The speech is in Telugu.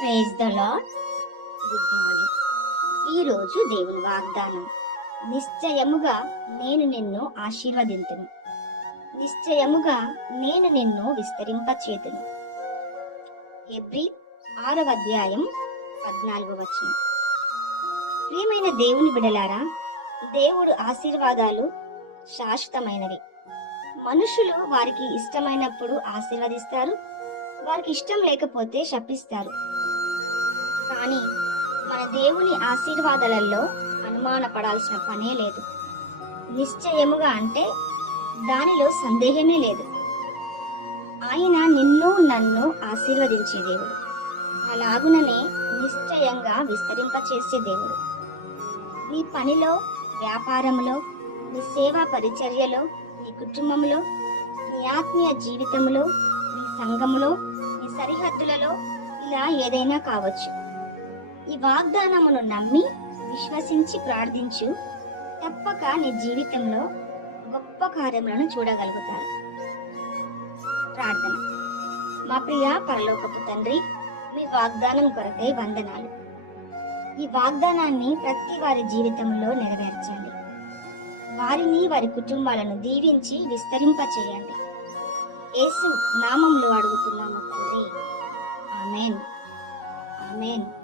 Praise the Lord good morning ఈరోజు దేవుని వాగ్దానం. నిశ్చయముగా నేను నిన్ను ఆశీర్వదింతును. నిశ్చయముగా నేను నిన్ను విస్తరింపచేతును. ఎబ్రి ఆరవ అధ్యాయం పద్నాలుగు వచనం. ప్రియమైన దేవుని బిడలారా దేవుడు ఆశీర్వాదాలు శాశ్వతమైనవి. మనుషులు వారికి ఇష్టమైనప్పుడు ఆశీర్వదిస్తారు వారికి ఇష్టం లేకపోతే శపిస్తారు. కానీ మన దేవుని ఆశీర్వాదాలలో అనుమానపడాల్సిన పనే లేదు. నిశ్చయముగా అంటే దానిలో సందేహమే లేదు. ఆయన నిన్ను నన్ను ఆశీర్వదించే దేవుడు. అలాగుననే నిశ్చయంగా విస్తరింపచేసే దేవుడు. నీ పనిలో వ్యాపారంలో నీ సేవా పరిచర్యలో నీ కుటుంబంలో నీ ఆత్మీయ జీవితంలో నీ సంఘములో నీ సరిహద్దులలో ఇలా ఏదైనా కావచ్చు. ఈ వాగ్దానమును నమ్మి విశ్వసించి ప్రార్థించు. తప్పక నీ జీవితంలో గొప్ప కార్యములను చూడగలుగుతారు ప్రార్థన. మా ప్రియ పరలోకపు తండ్రి మీ వాగ్దానం కొరకై వందనాలు. ఈ వాగ్దానాన్ని ప్రతి వారి జీవితంలో నెరవేర్చండి. వారిని వారి కుటుంబాలను దీవించి విస్తరింప చేయండి. యేసు నామంలో అడుగుతున్నాము తండ్రి. ఆమెన్. ఆమెన్.